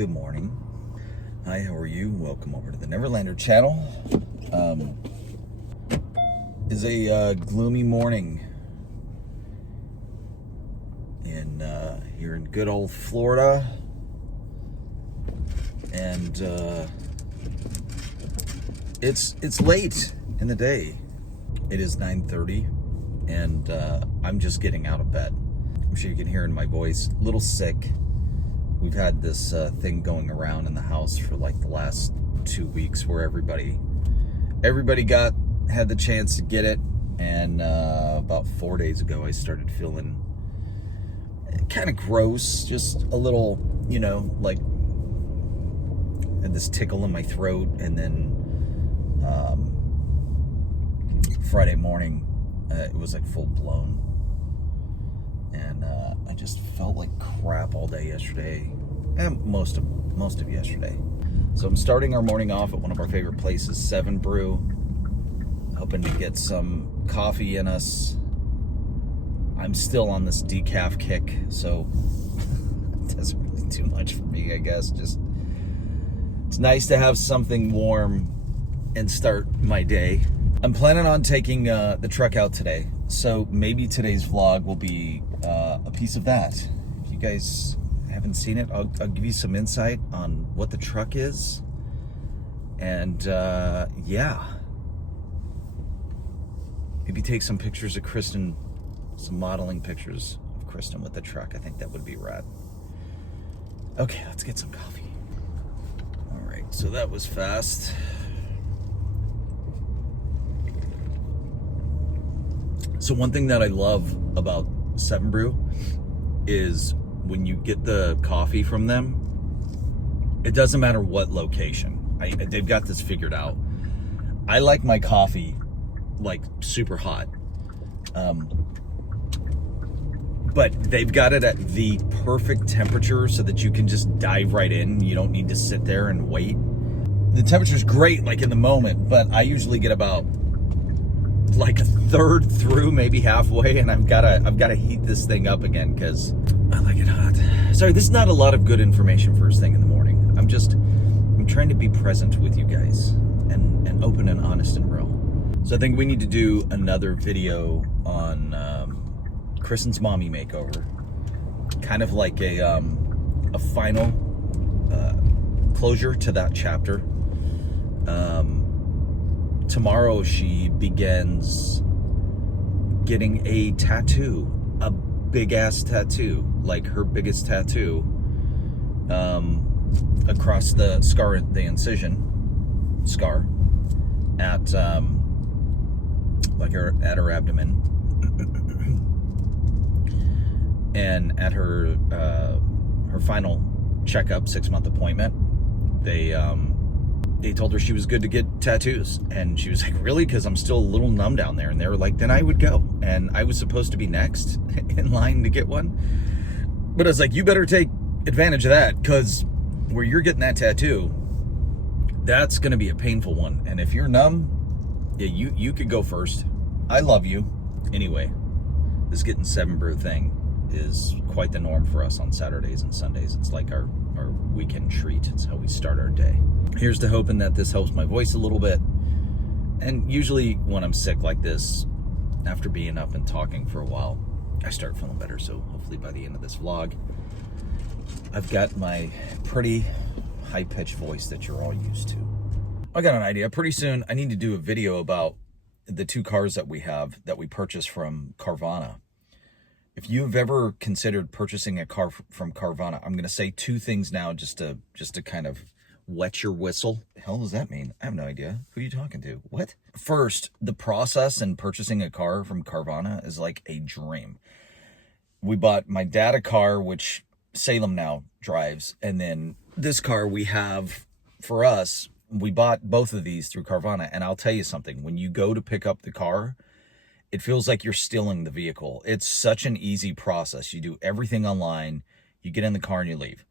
Good morning. Hi, how are you? Welcome over to the Neverlander channel. It's a gloomy morning in here in good old Florida, and it's late in the day. It is 9:30, and I'm just getting out of bed. I'm sure you can hear in my voice, a little sick. We've had this thing going around in the house for like the last 2 weeks where everybody had the chance to get it, and about 4 days ago I started feeling kind of gross, just a little, like had this tickle in my throat, and then Friday morning it was like full blown. And I just felt like crap all day yesterday, and most of yesterday. So I'm starting our morning off at one of our favorite places, 7 Brew. Hoping to get some coffee in us. I'm still on this decaf kick, so it doesn't really do much for me, I guess. Just it's nice to have something warm and start my day. I'm planning on taking the truck out today, so maybe today's vlog will be a piece of that. If you guys haven't seen it, I'll give you some insight on what the truck is, and yeah, maybe take some pictures of Kristen, some modeling pictures of Kristen with the truck. I think that would be rad. Okay, let's get some coffee. All right, so that was fast. So one thing that I love about 7 Brew is when you get the coffee from them, it doesn't matter what location. They've got this figured out. I like my coffee like super hot, but they've got it at the perfect temperature so that you can just dive right in. You don't need to sit there and wait. The temperature's great like in the moment, but I usually get about like a third through, maybe halfway, and I've got to heat this thing up again because I like it hot. Sorry, this is not a lot of good information first thing in the morning. I'm trying to be present with you guys and open and honest and real. So I think we need to do another video on Kristen's mommy makeover, kind of like a final closure to that chapter. Tomorrow she begins getting a tattoo, a big ass tattoo, like her biggest tattoo, across the scar, the incision scar at like at her abdomen, and at her final checkup, 6-month appointment, they told her she was good to get tattoos, and she was like, really? Because I'm still a little numb down there. And they were like, then I would go. And I was supposed to be next in line to get one, but I was like, you better take advantage of that, because where you're getting that tattoo, that's going to be a painful one. And if you're numb, yeah, you could go first. I love you. Anyway, this getting 7 Brew thing is quite the norm for us on Saturdays and Sundays. It's like our weekend treat. It's how we start our day. Here's to hoping that this helps my voice a little bit. And usually when I'm sick like this, after being up and talking for a while, I start feeling better. So hopefully by the end of this vlog, I've got my pretty high-pitched voice that you're all used to. I got an idea. Pretty soon I need to do a video about the 2 cars that we have that we purchased from Carvana. If you've ever considered purchasing a car from Carvana, I'm going to say 2 things now just to kind of wet your whistle. The hell does that mean? I have no idea. Who are you talking to? What? First, the process in purchasing a car from Carvana is like a dream. We bought my dad a car, which Salem now drives, and then this car we have for us, we bought both of these through Carvana. And I'll tell you something, when you go to pick up the car, it feels like you're stealing the vehicle. It's such an easy process. You do everything online, you get in the car and you leave.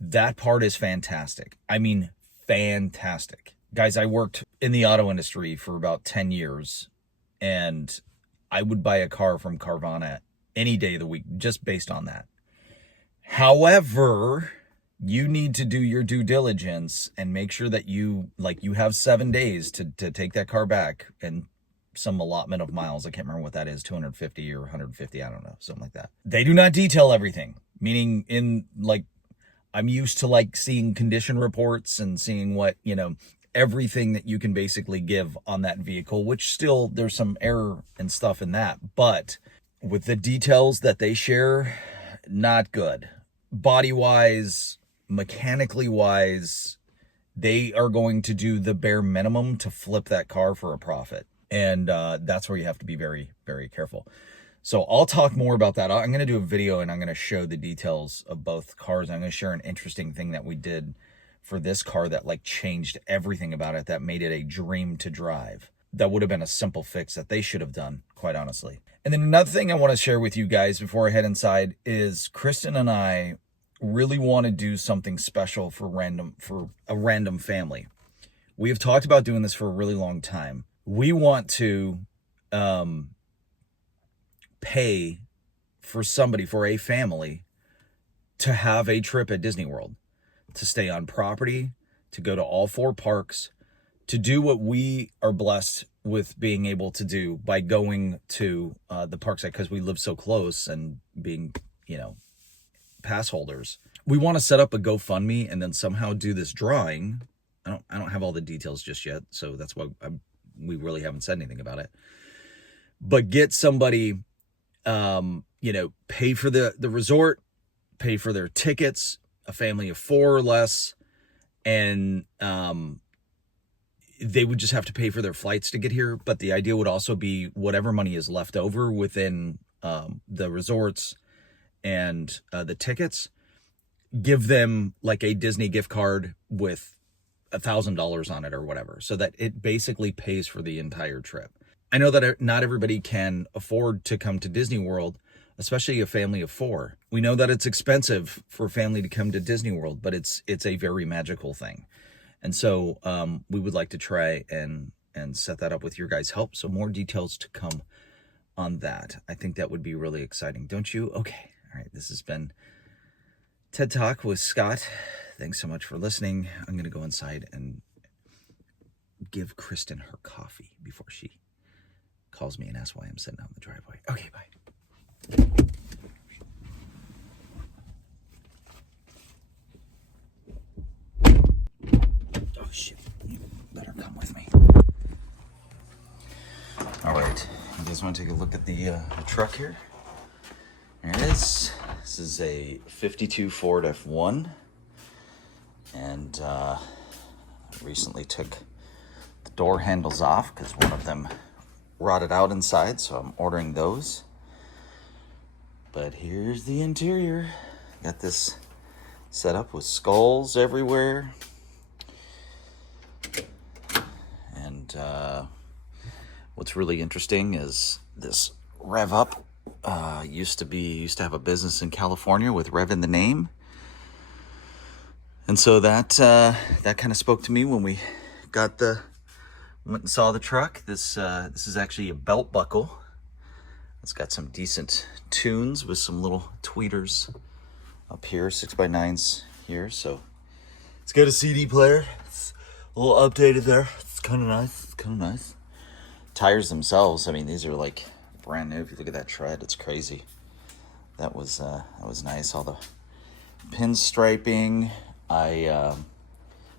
That part is fantastic. I mean, fantastic. Guys, I worked in the auto industry for about 10 years, and I would buy a car from Carvana any day of the week just based on that. However, you need to do your due diligence and make sure that you have 7 days to take that car back, and some allotment of miles. I can't remember what that is, 250 or 150, I don't know, something like that. They do not detail everything, meaning I'm used to seeing condition reports and seeing what, everything that you can basically give on that vehicle, which still there's some error and stuff in that. But with the details that they share, not good. Body wise, mechanically wise, they are going to do the bare minimum to flip that car for a profit. And that's where you have to be very, very careful. So I'll talk more about that. I'm going to do a video and I'm going to show the details of both cars. I'm going to share an interesting thing that we did for this car that changed everything about it, that made it a dream to drive. That would have been a simple fix that they should have done, quite honestly. And then another thing I want to share with you guys before I head inside is Kristen and I really want to do something special for a random family. We have talked about doing this for a really long time. We want to pay for a family to have a trip at Disney World, to stay on property, to go to all 4 parks, to do what we are blessed with being able to do by going to the parks, because we live so close and being, pass holders. We want to set up a GoFundMe and then somehow do this drawing. I don't have all the details just yet, so that's why we really haven't said anything about it. But get somebody, pay for the resort, pay for their tickets, a family of 4 or less, and they would just have to pay for their flights to get here. But the idea would also be whatever money is left over within the resorts and the tickets, give them a Disney gift card with $1,000 on it or whatever, so that it basically pays for the entire trip. I know that not everybody can afford to come to Disney World, especially a family of 4. We know that it's expensive for a family to come to Disney World, but it's a very magical thing. And so we would like to try and set that up with your guys' help. So more details to come on that. I think that would be really exciting, don't you? Okay. All right. This has been TED Talk with Scott. Thanks so much for listening. I'm going to go inside and give Kristen her coffee before she calls me and asks why I'm sitting out in the driveway. Okay, bye. Oh, shit. You better come with me. All right. You guys want to take a look at the truck here? There it is. This is a 52 Ford F1. And I recently took the door handles off because one of them rotted out inside, so I'm ordering those. But here's the interior. Got this set up with skulls everywhere. And what's really interesting is this Rev Up used to have a business in California with Rev in the name. And so that kind of spoke to me when we went and saw the truck. This is actually a belt buckle. It's got some decent tunes with some little tweeters up here, 6x9s here. So it's got a CD player. It's a little updated there. It's kind of nice. Tires themselves, I mean, these are brand new. If you look at that tread, it's crazy. That was nice. All the pinstriping. I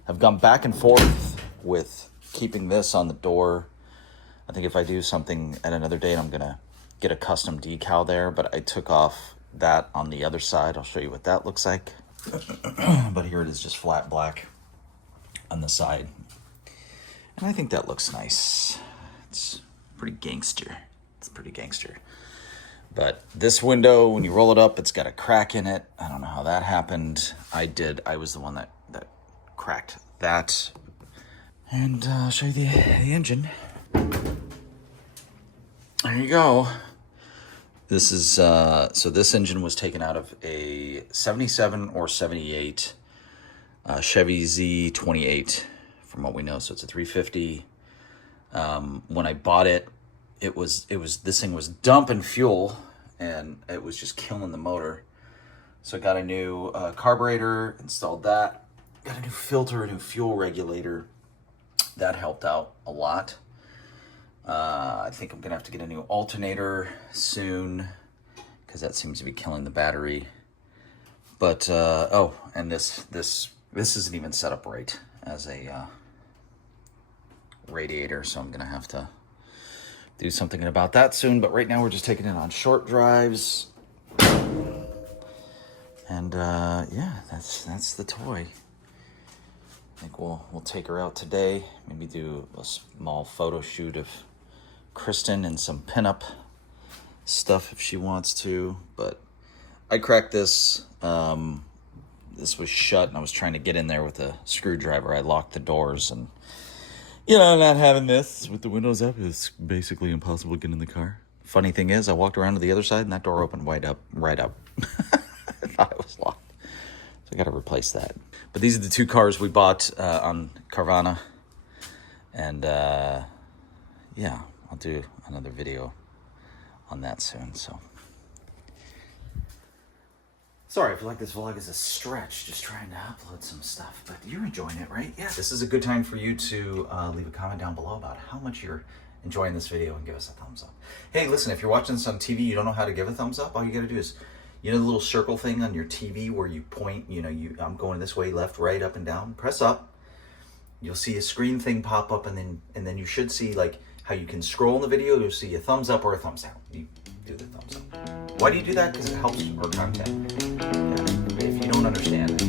have gone back and forth with keeping this on the door. I think if I do something at another date, I'm gonna get a custom decal there, but I took off that on the other side. I'll show you what that looks like. But here it is, just flat black on the side. And I think that looks nice. It's pretty gangster. But this window, when you roll it up, it's got a crack in it. I don't know how that happened. I was the one that cracked that. And I'll show you the engine. There you go. This is, so this engine was taken out of a 77 or 78 Chevy Z28, from what we know. So it's a 350. When I bought it, this thing was dumping fuel, and it was just killing the motor. So I got a new carburetor, installed that. Got a new filter, a new fuel regulator. That helped out a lot. I think I'm gonna have to get a new alternator soon because that seems to be killing the battery. But oh, and this isn't even set up right as a radiator, so I'm gonna have to do something about that soon. But right now we're just taking it on short drives, and yeah, that's the toy. I think we'll take her out today. Maybe do a small photo shoot of Kristen and some pinup stuff if she wants to. But I cracked this. This was shut, and I was trying to get in there with a screwdriver. I locked the doors, and not having this with the windows up is basically impossible to get in the car. Funny thing is, I walked around to the other side, and that door opened right up. I thought it was locked. So I got to replace that. But these are the two cars we bought on Carvana. And yeah, I'll do another video on that soon. So sorry, I feel like this vlog is a stretch, just trying to upload some stuff. But you're enjoying it, right? Yeah. This is a good time for you to leave a comment down below about how much you're enjoying this video and give us a thumbs up. Hey, listen, if you're watching this on TV, you don't know how to give a thumbs up, all you got to do is, the little circle thing on your TV where you point, I'm going this way, left, right, up, and down. Press up. You'll see a screen thing pop up, and then you should see like how you can scroll in the video. You'll see a thumbs up or a thumbs down. You do the thumbs up. Why do you do that? Because it helps our content. Yeah. If you don't understand it.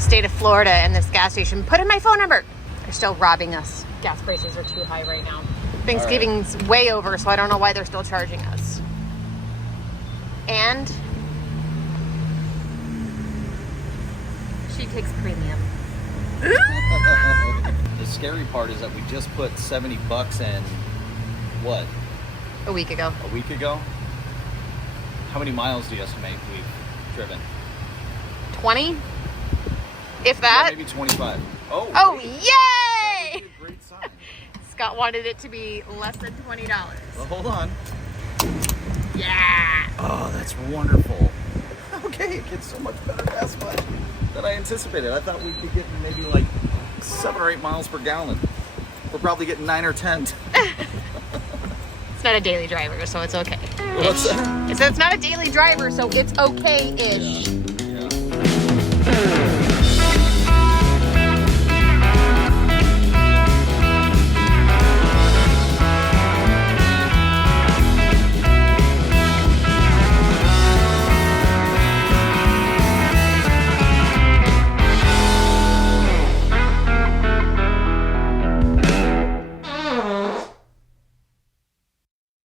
State of Florida and this gas station. Put in my phone number. They're still robbing us. Gas prices are too high right now. Thanksgiving's way over, so I don't know why they're still charging us. And she takes premium. The scary part is that we just put $70 in, what? A week ago. A week ago? How many miles do you estimate we've driven? 20? If that. Yeah, maybe 25. Oh, wait. yay! A great sign. Scott wanted it to be less than $20. Well, hold on. Yeah! Oh, that's wonderful. Okay, it gets so much better gas mileage than I anticipated. I thought we'd be getting maybe like 7 or 8 miles per gallon. We're probably getting 9 or 10. It's not a daily driver, so it's okay. What's that? It's not a daily driver, so it's okay-ish. Yeah.